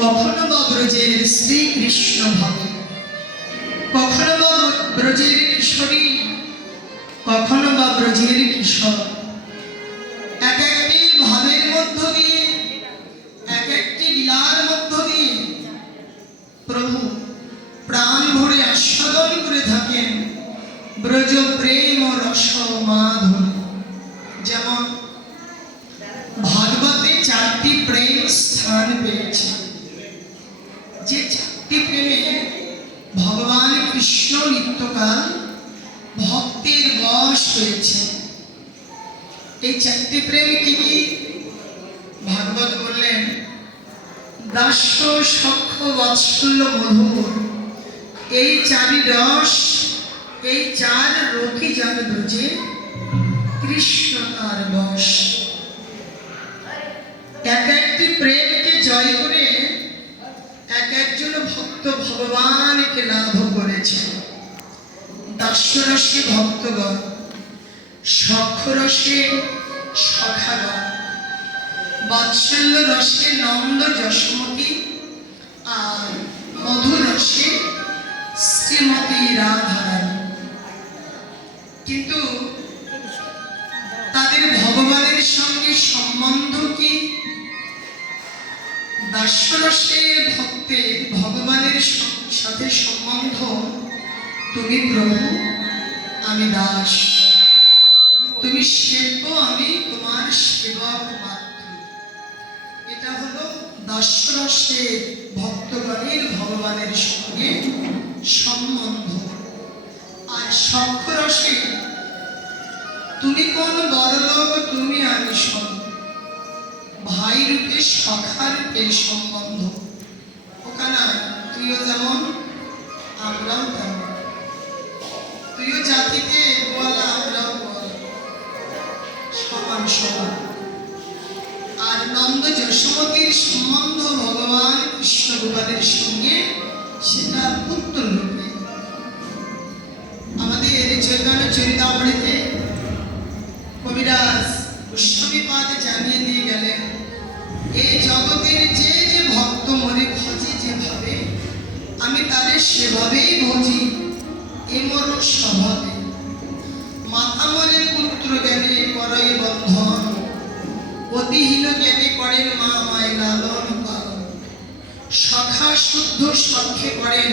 কখনো বা ব্রজের শ্রীকৃষ্ণ ভাবে, কখনো বা ব্রজের কিশোরী, কখনো বা ব্রজের কিশোর। এক একটি ভাবের মধ্য দিয়ে, এক একটি লীলার মধ্য দিয়ে প্রভু প্রাণ ভরে আস্বাদন করে থাকেন ব্রজ প্রেম রস মাধুরী। যেমন ভাগবতে 4টি প্রেম স্থান পেয়েছে, যে 4টি প্রেমে ভগবান কৃষ্ণ নিত্যকাল ভক্তের বশ হয়েছে। এই 4টি প্রেম কি কি? ভাগবত বললেন দাস্য সখ্য বাৎসল্য মধুর, এই 4ই রস, এই 4 রকি যার ব্রজে কৃষ্ণ তার বশ। এক একটি প্রেমকে জয় করে এক একজন ভক্ত ভগবানকে লাভ করেছে। দাস্যরসে ভক্তগণ, সখ্যরসে সখাগণ, বাৎসল্য রসে নন্দ যশোমতী, আর মধুর রসে শ্রীমতী রাধারানী। কিন্তু তাদের ভগবানের সঙ্গে সম্বন্ধ কি? দাস্যরসের ভক্তের ভগবানের সাথে সম্বন্ধ, তুমি প্রভু আমি দাস, তুমি সেব্য আমি তোমার সেবক মাত্র। এটা হলো দাস্যরসের ভক্তগণের ভগবানের সঙ্গে সম্বন্ধ। আর সখ্যরসে তুমি কোন বড়লোক, তুমি আমি সব, ভাই রূপে সখা রূপে সম্বন্ধ। ওখানে তুইও যেমন আমরাও তেমন, তুইও জাতিতে বলা আমরাও বলা, সমান সমান। আর নন্দ যশোমতীর সম্বন্ধ ভগবান কৃষ্ণ গোপালের সঙ্গে, সেটা পুত্র রূপে। আমাদের চৈতন্য চরিতামৃতে কবিরাজ গোস্বামীপাদ জানিয়ে দিয়ে গেলেন, এই জগতের যে যে ভক্ত মরে ভজি যেভাবে, আমি তাদের সেভাবেই ভজি, এ মোর স্বভাবে। মাথা মরে পুত্র জ্ঞানে করয় বন্ধন, অতিহীন জ্ঞানে করেন মা মায় লালন পালন। সখা শুদ্ধ সখ্যে করেন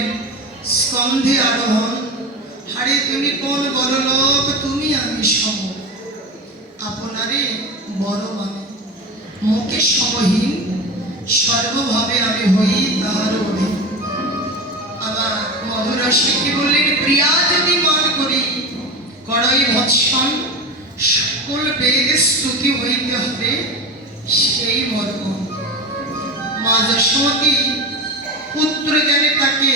স্কন্ধে আরোহণ, হারে তুমি কোন বড় লোক, তুমি আমি সম, আপনারে বড় মানে মুখে সমহীন, সর্বভাবে আমি হই তাহার অধীন। আবার মধুরসে কি বললেন, প্রিয়া যদি মান করি করই ভৎসন, সকল বেদ স্তুতি হইতে হবে সেই মর্ম। মা যশোমতী পুত্র জ্ঞানে তাকে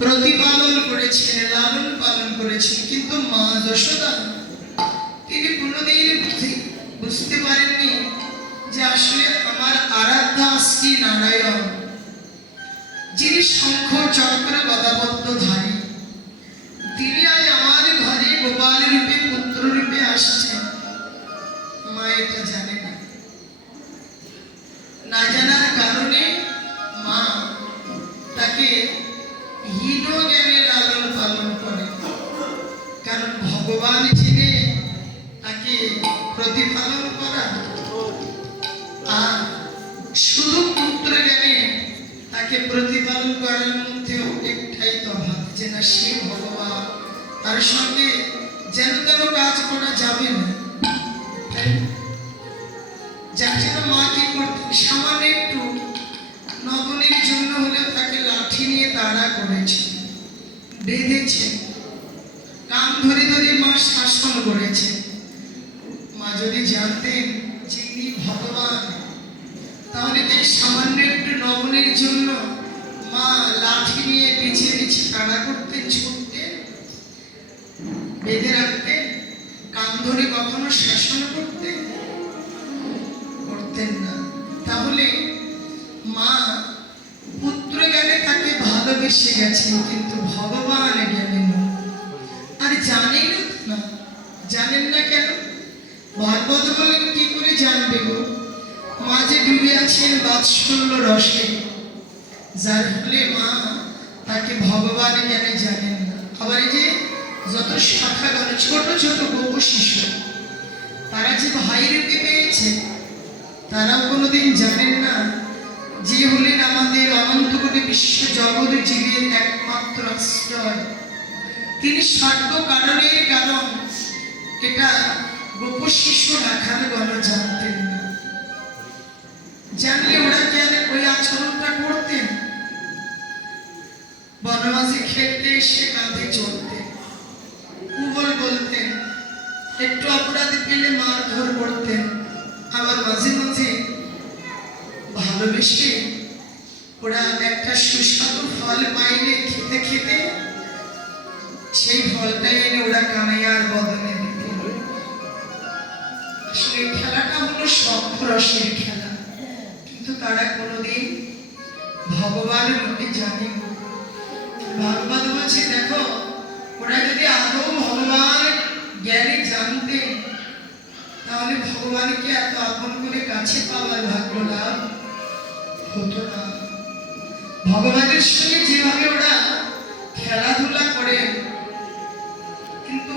প্রতিপালন করেছেন, লালন পালন করেছেন, কিন্তু মা যশোদা তিনি কোনোদিন বুঝতে পারেননি যে আসলে আমার আরাধ্যা শ্রী নারায়ণ, যিনি শঙ্খ চক্র গদাবদ্ধ ধারী, তিনি আজ আমার ঘরে গোপাল রূপে পুত্র রূপে আসছেন। মা এটা জানে না, না জানার কারণে মা তাকে হীন জ্ঞানে লালন পালন করে। কারণ ভগবান যিনি তাকে প্রতিপালন করা, আর শুধু পুত্র জ্ঞানে তাকে প্রতিপালন করার মধ্যেও একটাই তফাৎ, যে না সে ভগবান, তার সঙ্গে যেন তেন কাজ করা যাবে না। যার জন্য মা কি করতেন, সামান্য একটু নবনীর জন্য হলে তাকে লাঠি নিয়ে তাড়া করেছে, বেঁধেছে, কান ধরে ধরে মা শাসন করেছে। মা যদি জানতেন যিনি ভগবান, তাহলে এই সামান্য একটু নবনীর জন্য মা লাঠি নিয়ে পিছিয়ে পিছিয়ে তাড়া করতেন, ছুটতেন, বেঁধে রাখতেন, কান ধরে কখনো শাসন করতেন না। তাহলে মা পুত্র জ্ঞানে তাকে ভালোবেসে গেছেন, কিন্তু ভগবান জ্ঞানে নয়। আর জানেন না, জানেন না কেন? ভাগবত বলেন কি করে জানবে গো? মা যে ডুবে আছেন বাৎসল্য রসে, যার ফলে মা তাকে ভগবান জ্ঞানে জানেন না। আবার এই যে যত শাখাগণ ছোট ছোট গোপ শিশু, তারা যে ভাই রূপে পেয়েছে, তারাও কোনোদিন জানেন না যে হলেন আমাদের অনন্ত কোটি বিশ্ব জগৎ জীবের একমাত্র আশ্রয়। তিনি সর্ব কারণের কারণ, এটা গোপ শিশু রাখার গণ জানতেন না। জানলে ওরা কি আর ওই আচরণটা করতেন? বনবাসী খেলতে এসে কাঁধে চলতেন, কুবল বলতেন, একটু অপরাধী পেলে মারধর করতেন। আবার মাঝে মাঝে ভালোবেসে ওরা একটা সুস্বাদু ফল পাইলে খেতে খেতে সেই ফলটা এনে ওরা কানাইয়ার বদলে দিতেন। আসলে খেলাটা হলো শঙ্খরসের খেলা, কিন্তু তারা কোনোদিন ভগবান রূপে জানেন। ভাগবত বলছে, দেখো ওরা যদি আদৌ ভগবান জ্ঞানে জানতেন, তাহলে ভগবানকে এত আপন করে কাছে পাওয়ার ভাগ্য লাভ হতো না। ভগবানের সঙ্গে যেভাবে ওরা খেলাধুলা করে, কিন্তু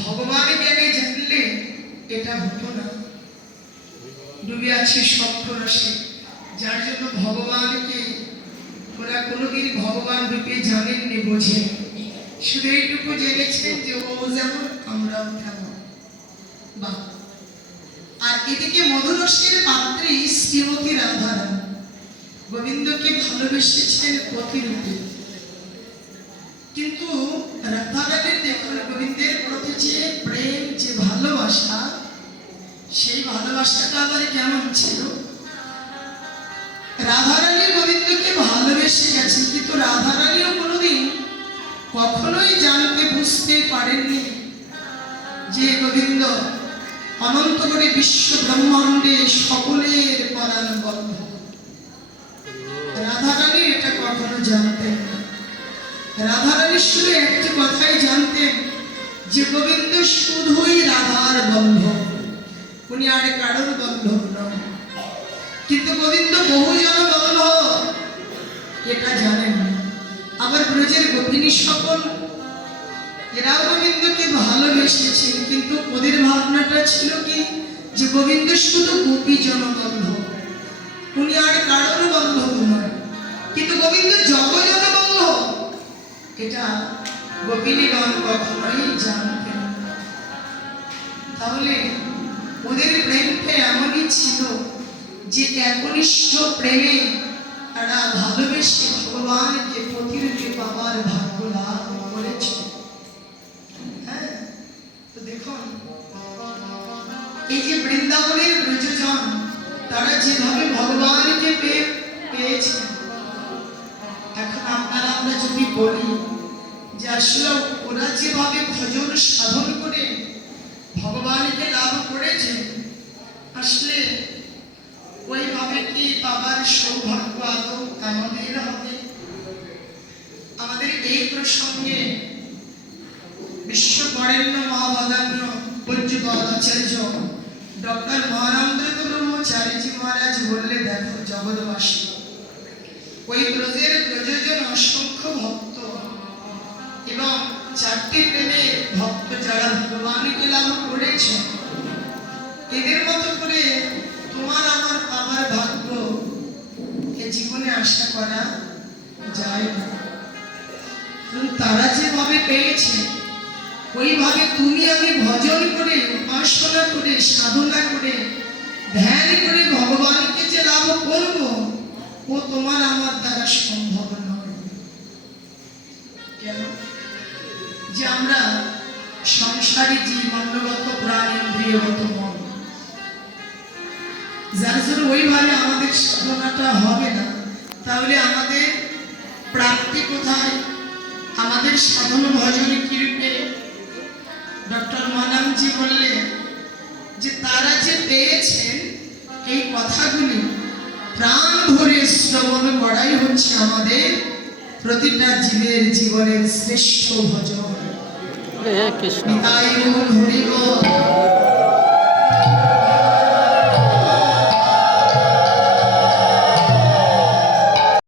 ভগবান জ্ঞানে জানলে এটা হতো না। ডুবে আছে শঙ্খরসে, যার জন্য ভগবানকে ওরা কোনোদিন ভগবান রূপে জানেননি, বোঝেন। শুধু এইটুকু জেনেছেন যে ও যেমন আমরাও তেমন। বাহ। আর এদিকে মধুরসের পাত্রী শ্রীমতী রাধারানী গোবিন্দকে ভালোবেসেছেন পতি রূপে, কিন্তু রাধারানীর দেখুন গোবিন্দের প্রতি যে প্রেম, যে ভালোবাসা, সেই ভালোবাসাটা আবার কেমন ছিল। রাধারানী গোবিন্দকে ভালোবেসে গেছেন, কিন্তু রাধারানীও কোনোদিন কখনোই জানতে বুঝতে পারেননি যে গোবিন্দ অনন্ত করে বিশ্ব ব্রহ্মাণ্ডে সকলের পরাণ বন্ধ। রাধারানী এটা কখনো জানতেন না। রাধারানী শুধু একটি কথাই জানতেন যে গোবিন্দ শুধুই রাধার বন্ধ, উনি আর কারোর বন্ধ নয়। কিন্তু গোবিন্দ বহুজন বন্ধ, এটা জানেন না। আবার ব্রজের গোপিনী সকল এরাও গোবিন্দকে ভালোবেসেছেন, কিন্তু ওদের ভাবনাটা ছিল কি যে গোবিন্দ শুধু গোপী জনবন্ধ, উনি আর কারোর বন্ধব নয়। কিন্তু গোবিন্দ জগজন বন্ধ, এটা গোপিনীগণ কখনোই জানতেন না। তাহলে ওদের প্রেমটা এমনই ছিল যে একনিষ্ঠ প্রেমে তারা ভালোবেসে ভগবানকে প্রতিরূপে পাওয়ার ভাগ্য লাভ করেছে। হ্যাঁ, তো দেখুন এই যে বৃন্দাবনের ব্রজজন, তারা যেভাবে ভগবানকে পেয়েছেন, এখন আপনারা আমরা যদি বলি যে আসলে ওরা যেভাবে ভজন সাধন করে ভগবানকে লাভ করেছে, আসলে ওইভাবে কি পাবার সৌভাগ্য আদৌ আমাদের হবে? আমাদের এই প্রসঙ্গে বিশ্ববরেণ্য মহাভাগান্য পূজ্যপাদ আচার্য ডক্টর মহানন্দ ব্রহ্মচারীজি মহারাজ বললে, দেখো জগৎবাসী, ওই ব্রজের ব্রজজন অসংখ্য ভক্ত এবং চারটি প্রেমের ভক্ত যারা ভগবানকে লাভ করেছে, এদের মতো করে তোমার আমার পাবার ভাগ্য এ জীবনে আশা করা যায় না। তারা যেভাবে পেয়েছে, ওইভাবে তুমি আমি ভজন করে, উপাসনা করে, সাধনা করে, ধ্যান করে ভগবানকে যে লাভ করব, ও তোমার আমার দ্বারা সম্ভব নয়। কেন? যে আমরা সংসারী জীবনগত প্রাণ, ইন্দ্রিয়গত মন, যার জন্য ওইভাবে আমাদের সাধনাটা হবে না। তাহলে আমাদের প্রাপ্তি কোথায়? আমাদের সাধন ভজনে কি রূপে? ডক্টর মানামজি বললে যে তারা যে পেয়েছেন এই কথাগুলি প্রাণ ভরে শ্রবণ করাই হচ্ছে আমাদের প্রতিটা জীবের জীবনের শ্রেষ্ঠ ভজন। কৃষ্ণ